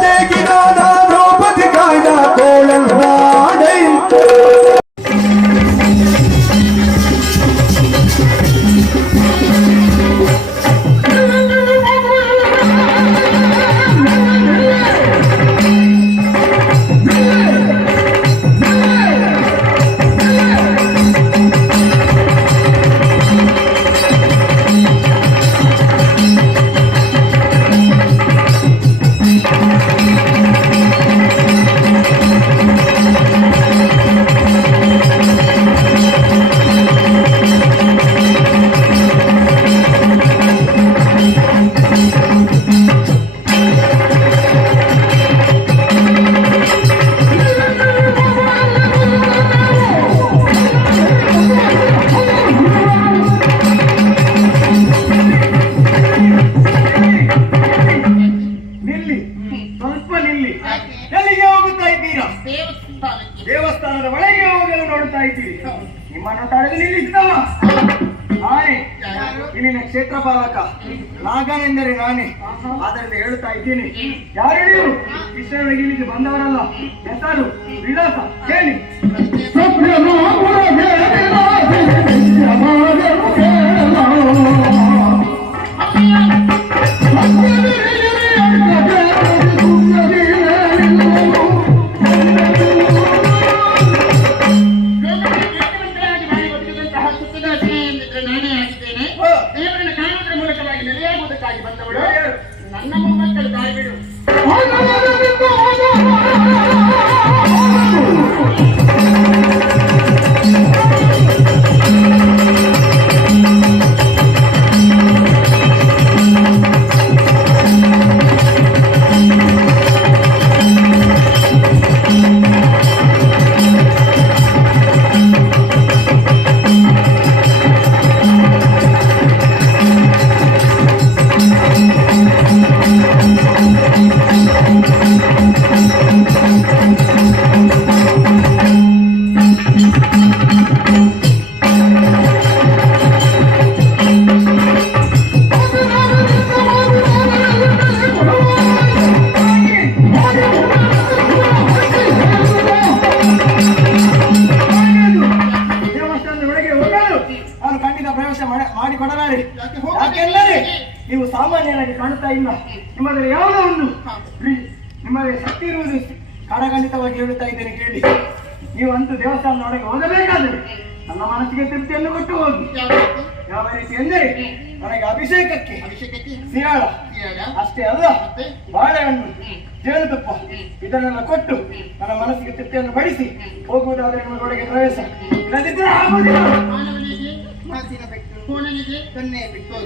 的な ಪಾಲಕ ನಾಗನೆಂದರೆ ನಾನೇ. ಆದ್ರಿಂದ ಹೇಳ್ತಾ ಇದ್ದೀನಿ. ಯಾರು ನೀವು? ಕೃಷ್ಣನಿಗೆ ಇಲ್ಲಿಗೆ ಬಂದವರಲ್ಲ. ಹೆಸರು ವಿಳಾಸ? ಹೇಳಿ ದಾರಿ ಬಿಡು ದೇವಸ್ಥಾನದ ಹೋಗಬೇಕಾದ್ರೆ ನನ್ನ ಮನಸ್ಸಿಗೆ ತೃಪ್ತಿಯನ್ನು ಕೊಟ್ಟು ಹೋಗಿ. ಯಾವ ರೀತಿ? ಎಂದರೆ ನನಗೆ ಅಭಿಷೇಕಕ್ಕೆ ಅಭಿಷೇಕಕ್ಕೆ ಸಿಯಾಳ? ಅಷ್ಟೇ ಅಲ್ಲ? ಬಾಳೆಹಣ್ಣು ಜೇನುತುಪ್ಪ ಇದನ್ನೆಲ್ಲ ಕೊಟ್ಟು ನನ್ನ ಮನಸ್ಸಿಗೆ ತೃಪ್ತಿಯನ್ನು ಬಡಿಸಿ ಹೋಗುವುದಾದ್ರೆ ನನ್ನ ನಿಮ್ಮೊಳಗೆ ಪ್ರವೇಶ. ಇಲ್ಲದಿದ್ದರೆ ಆಗುವುದಿಲ್ಲ. ಮಾನವನಿಗೆ ಮಾತಿನ ಬೆಟ್ಟು ಕೋಣನಿಗೆ ಬಿಟ್ಟು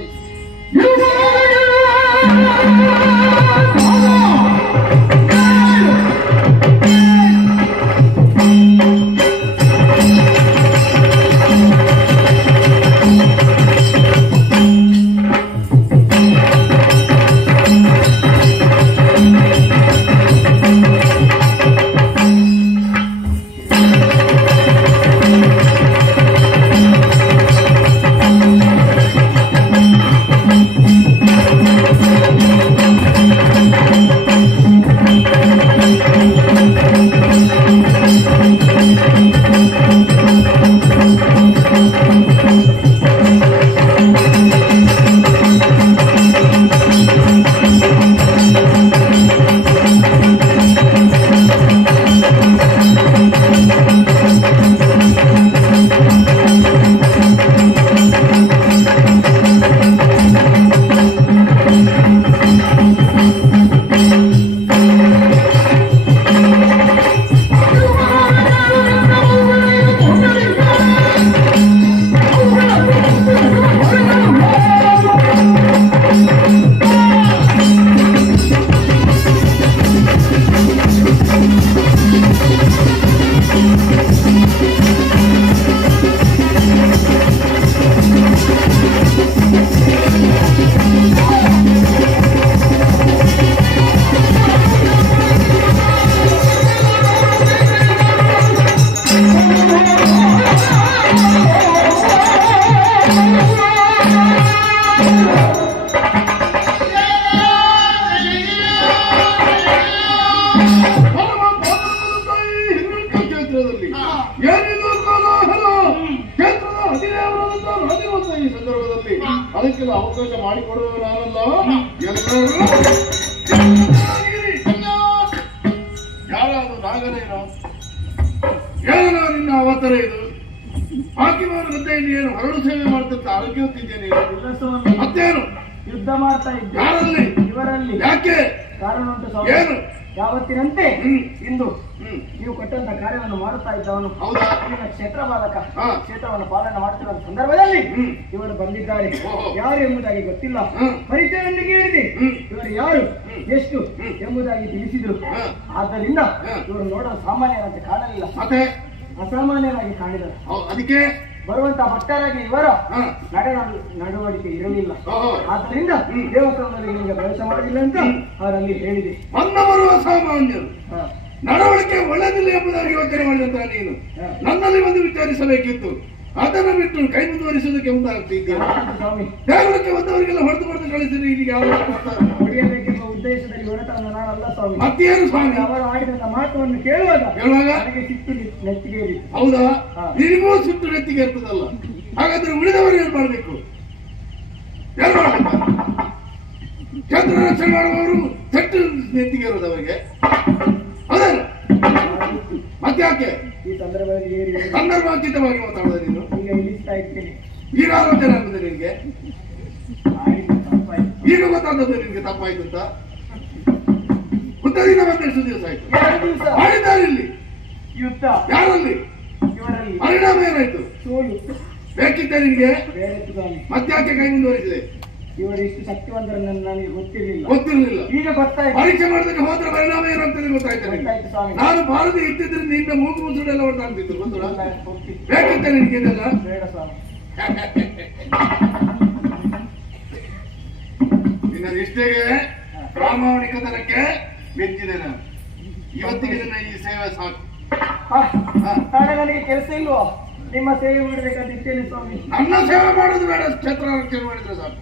ಕ್ಷೇತ್ರದ ಈ ಸಂದರ್ಭದಲ್ಲಿ ಅದಕ್ಕೆಲ್ಲ ಅವಕಾಶ ಮಾಡಿಕೊಡುವ ನಾನಲ್ಲ ಎಲ್ಲರೂ ಯಾರಾದ್ರೂ ನಿನ್ನ ಅವತರ ಇದು ಹಾಕಿದವರ ಗದ್ದೆ ಏನು ಹೊರಡು ಸೇವೆ ಮಾಡ್ತಂತ ಆರೋಗ್ಯ ಹೊತ್ತಿದ್ದೇನೆ ಮತ್ತೇನು ಯುದ್ಧ ಮಾಡ್ತಾ ಇದ್ದಾರೆ ಇವರಲ್ಲಿ ಯಾಕೆ ಕಾರಣ ಉಂಟು ಏನು ಯಾವತ್ತಿನಂತೆ ಇಂದು ನೀವು ಕೊಟ್ಟಂತ ಕಾರ್ಯವನ್ನು ಮಾಡುತ್ತಾ ಇದ್ದವನು ಕ್ಷೇತ್ರ ಬಾಲಕ. ಕ್ಷೇತ್ರವನ್ನು ಪಾಲನೆ ಮಾಡುತ್ತಿರುವ ಸಂದರ್ಭದಲ್ಲಿ. ಇವರು ಬಂದಿದ್ದಾರೆ ಯಾರು ಎಂಬುದಾಗಿ ಗೊತ್ತಿಲ್ಲ. ಪರಿಚಯದೊಂದಿಗೆ ಹೇಳಿದೆ. ಇವರು ಯಾರು? ಎಷ್ಟು? ಎಂಬುದಾಗಿ ತಿಳಿಸಿದ್ರು. ಆದ್ದರಿಂದ. ಇವರು ನೋಡಲು ಸಾಮಾನ್ಯರಂತೆ ಕಾಣಲಿಲ್ಲ. ಅಸಾಮಾನ್ಯರಾಗಿ ಕಾಣಿದರು. ಅದಕ್ಕೆ? ಬರುವಂತ ಭಕ್ತರಾಗಿ ಇವರ. ನಡೆ ನಡವಳಿಕೆ ಇರಲಿಲ್ಲ. ಆದ್ರಿಂದ. ದೇವಸ್ಥಾನದಲ್ಲಿ ನಿಮಗೆ ಪ್ರವೇಶ ಮಾಡಲಿಲ್ಲ ಅಂತ ಅವರಲ್ಲಿ ಹೇಳಿದೆ. ಬಂದ ಬರುವ ಸಾಮಾನ್ಯರು. ನಡವಳಿಕೆ ಒಳ್ಳೆದಿಲ್ಲ ಎಂಬುದಾಗಿ ಯೋಚನೆ ಮಾಡಿದಂತ ನೀನು. ನನ್ನಲ್ಲಿ ಒಂದು ವಿಚಾರಿಸಬೇಕಿತ್ತು. ಅದನ್ನು ಬಿಟ್ಟು ಕೈ ಮುಂದುವರಿಸುವುದಕ್ಕೆ ಸ್ವಾಮಿ. ದೇಗುಲಕ್ಕೆ ಬಂದವರಿಗೆಲ್ಲ ಹೊಡೆದು ಹೊಡೆದು ಕಳಿಸಿದ್ರೆ ಇಲ್ಲಿಗೆ ಯಾವ ಉದ್ದೇಶದಲ್ಲಿ ಹೊರಟವನು ನಾನಲ್ಲ ಸ್ವಾಮಿ. ಮತ್ತೇನು ಸ್ವಾಮಿ? ಅವರು ಆಡಿದಂತ ಮಾತನ್ನು ಕೇಳುವಾಗ ಹೇಳುವಾಗ? ನನಗೆ ಸಿಟ್ಟು ನೆಚ್ಚಿಗೆ ನೆತ್ತಿಗೆ ಹೌದಾ? ನಿಮಗೂ ನಿನಗೂ ಸುಟ್ಟು ನೆತ್ತಿಗೆ ಇರ್ತದಲ್ಲ. ಹಾಗಾದ್ರೆ ಉಳಿದವರು ಏನ್ ಮಾಡ್ಬೇಕು? ಚಂದ್ರ ರಕ್ಷಣೆ ಮಾಡುವವರು ಸೆಟ್ಟು ನೆತ್ತಿಗೆ ಇರೋದು ಅವರಿಗೆ. ಹೌದಲ್ಲ? ಮತ್ತ್ಯಾಕೆ ಈ ಸಂದರ್ಭದಲ್ಲಿ ಏರಿ ಸಂದರ್ಭೋಚಿತವಾಗಿ ಮಾತಾಡೋದು ನೀನು. ಈಗ ಇಳಿಸ್ತಾ ಇರ್ತೀನಿ. ಈಗ ಆಲೋಚನೆ ಆಗ್ತದೆ ನಿನ್ಗೆ. ಈಗ ಗೊತ್ತಾದದ್ದು ನಿನ್ಗೆ ತಪ್ಪಾಯ್ತು ಅಂತ? ಉತ್ತರದಿಂದ ಬಂದೆಷ್ಟು ದಿವಸ ಆಯ್ತು ಎರಡು ದಿವಸ. ಮಾಡಿದ್ದಾರೆ ಇಲ್ಲಿ ಯುದ್ಧ. ಯಾರಲ್ಲಿ? ಇವರಲ್ಲಿ. ಪರಿಣಾಮ ಏನಾಯ್ತು? ಸೋಲು. ಬೇಕಿತ್ತ ನಿನ್ಗೆ? ಬೇರೆ ಸ್ವಾಮಿ ಮತ್ತ್ಯಾಕೆ ಕೈ ಮುಂದುವರಿಸಿದೆ ಇವರು ಇಷ್ಟು ಶಕ್ತಿವಂತರನ್ನ ನನಗೆ ಗೊತ್ತಿರಲಿಲ್ಲ. ಗೊತ್ತಿರಲಿಲ್ಲ. ಈಗ ಬರ್ತಾ ಇದೆ ಪರೀಕ್ಷೆ ಮಾಡೋದಕ್ಕೆ ಹೋದ್ರೆ ಪರಿಣಾಮ ಏನಾಗ್ತದೆ ಗೊತ್ತಾಯ್ತು ನಿನ್ಗೆ? ಗೊತ್ತಾಯ್ತು ಸ್ವಾಮಿ ನಾನು ಭಾರತ ಇಟ್ಟಿದ್ರೆ ನಿನ್ನ ಮೂಗು ಮುಸುಡೆಲ್ಲ ಹೊಡೆದಾಗ್ತಿತ್ತು ಗೊತ್ತುಡ ಗೊತ್ತಿಲ್ಲ, ಗೊತ್ತಿತ್ತು. ಬೇಕಿತ್ತ ನಿನ್ಗೆ ಇದೆಲ್ಲ? ಬೇಡ ಸ್ವಾಮಿ ನಿನ್ನ ನಿಷ್ಠೆಗೆ ಪ್ರಾಮಾಣಿಕತನಕ್ಕೆ ಮೆಚ್ಚಿದೆ ನಾನು ಇವತ್ತಿಗೆ ನನ್ನ ಈ ಸೇವೆ ಸಾಕು. ನನಗೆ ಕೆಲಸ ಇಲ್ವೋ? ನಿಮ್ಮ ಸೇವೆ ಮಾಡಬೇಕಂತ ಇದ್ದೇನೆ ಸ್ವಾಮಿ. ನನ್ನ ಸೇವೆ ಮಾಡೋದು ಬೇಡ ಕ್ಷೇತ್ರ ರಕ್ಷಣೆ ಮಾಡಿದ್ರೆ ಸಾಕು.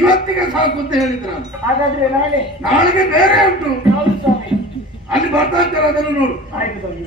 ಇವತ್ತಿಗೆ ಸಾಕು ಅಂತ ಹೇಳಿದ್ರ ಹಾಗಾದ್ರೆ ನಾಳೆ? ನಾಳೆಗೆ ಬೇರೆ ಉಂಟು. ಸ್ವಾಮಿ. ಅಲ್ಲಿ ಬರ್ತಾ ಇರ್ತಾರೆ ಅದನ್ನು ನೋಡು. ಆಯ್ತು ಸ್ವಾಮಿ.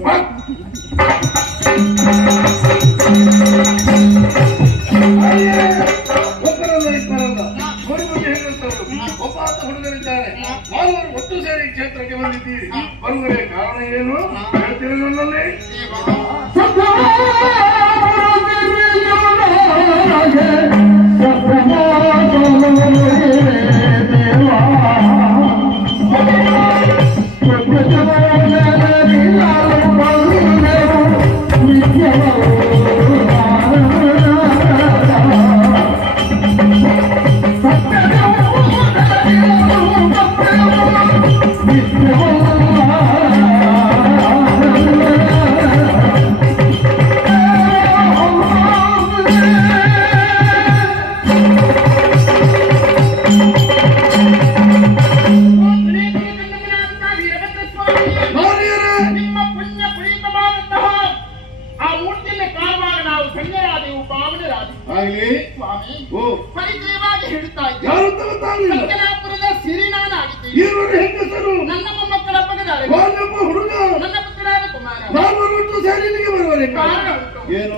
ಏನು?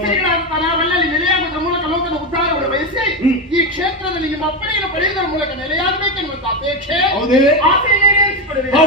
ತನಾವಲ್ಲಲ್ಲಿ ನೆಲೆಯಾಗುವುದರ ಮೂಲಕ ಲೋಕದ ಉದ್ಧಾರವನ್ನು ಬಯಸಿ. ಈ ಕ್ಷೇತ್ರದಲ್ಲಿ ನಿಮ್ಮ ಅಪ್ಪಣೆಯನ್ನು ಪಡೆಯುವುದರ ಮೂಲಕ ನೆಲೆಯಾಗಬೇಕೆನ್ನುವಂತ ಅಪೇಕ್ಷೆ ಆಸೆ ಈಡೇರಿಸಿಕೊಡಬೇಕು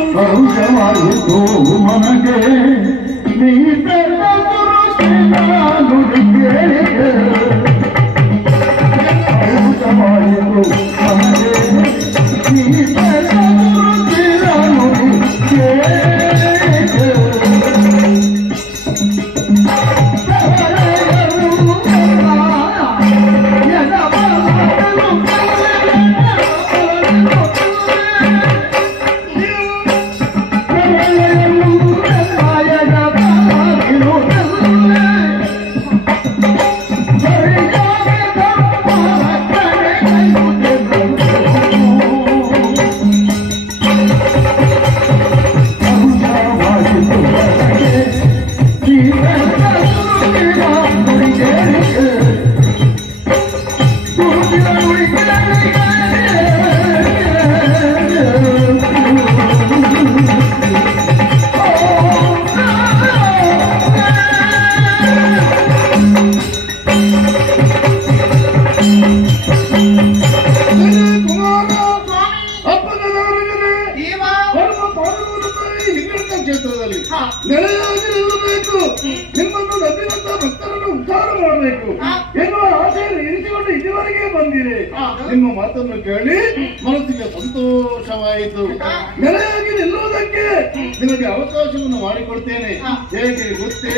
ಮಾಡಿಕೊಡ್ತೇನೆ. ಹೇಗೆ ಗೊತ್ತೇ?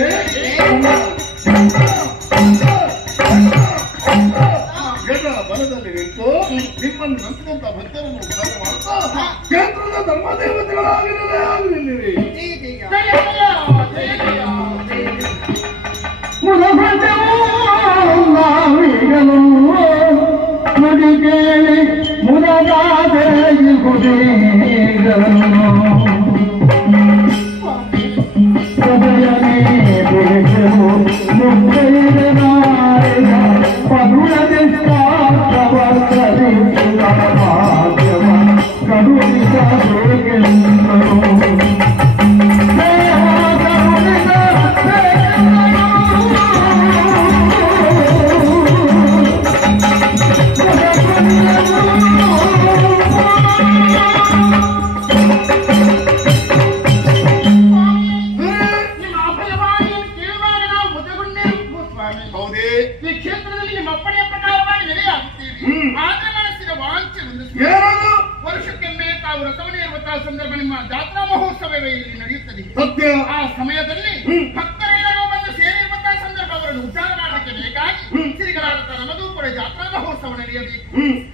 ಎಡ ಬಲದಲ್ಲಿ ನಿಂತು ನಿಮ್ಮನ್ನು ನಂಬಿದಂತ ಭಕ್ತರನ್ನು ಉದ್ಧಾರ ಮಾಡುತ್ತಾ? ಕೇಂದ್ರದ ಜಾತ್ರಾ ಮಹೋತ್ಸವ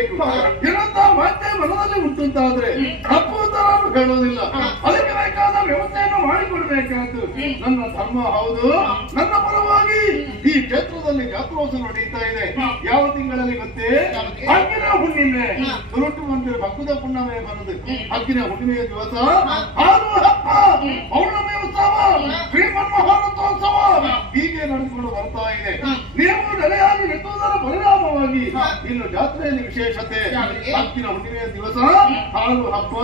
ಇರುವಂತಹ ಮಾತೆ ಮನದಲ್ಲಿ ಉಂಟುಂತಾದ್ರೆ ನಾನು ಹೇಳೋದಿಲ್ಲ ಅದಕ್ಕೆ ಬೇಕಾದ ವ್ಯವಸ್ಥೆಯನ್ನು ಮಾಡಿಕೊಡ್ಬೇಕಾದ್ದು. ನನ್ನ ಧರ್ಮ ಹೌದು. ನನ್ನ ಪರವಾಗಿ ಈ ಕ್ಷೇತ್ರದಲ್ಲಿ ಜಾತ್ರೋತ್ಸವ ನಡೀತಾ ಇದೆ. ಯಾವ ತಿಂಗಳಲ್ಲಿ ಮತ್ತೆ ಹಕ್ಕಿನ ಹುಣ್ಣಿಮೆ. ತುರುಟು ಮಂದಿರ ಭಕ್ತದ ಪುಣ್ಯಮೇ ಬರುದು ಹಕ್ಕಿನ ಹುಣ್ಣಿಮೆಯ ದಿವಸ. ಹಾಲು ಹಬ್ಬ. ಪೌರ್ಣಮಿ ಉತ್ಸವ. ಶ್ರೀಮನ್ ಮಹಾರಥೋತ್ಸವ ಹೀಗೆ ನಡೆದುಕೊಂಡು ಬರ್ತಾ ಇದೆ. ನೀವು ನೆಲೆಯಾಗಿ ಆಯಿತುದರ ಪರಿಣಾಮವಾಗಿ ಇನ್ನು ಜಾತ್ರೆಯಲ್ಲಿ ವಿಶೇಷತೆ ಹಕ್ಕಿನ ಹುಣ್ಣಿಮೆಯ ದಿವಸ ಹಾಲು ಹಬ್ಬ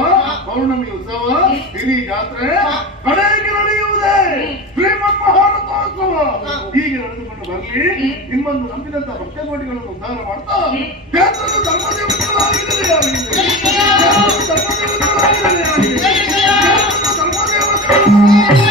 ಪೌರ್ಣಮಿ ಉತ್ಸವ ಇಡೀ ಜಾತ್ರೆ ಕಡೆಗೆ ನಡೆಯುವುದೇ ಶ್ರೀಮಂತ ಮಹಾರಥೋತ್ಸವ ಹೀಗೆ ನಡೆದುಕೊಂಡು ಬರಲಿ ನಿಮ್ಮನ್ನು ನಂಬಿದಂತ ಭಕ್ತಕೋಟಿಗಳನ್ನು ಉದ್ಧಾರ ಮಾಡ್ತಾ ಕ್ಷೇತ್ರದ ಧರ್ಮದೇವತೆಗಳಾಗಿರಲಿ ಧರ್ಮದೇವತೆಗಳಾಗಿರಲಿ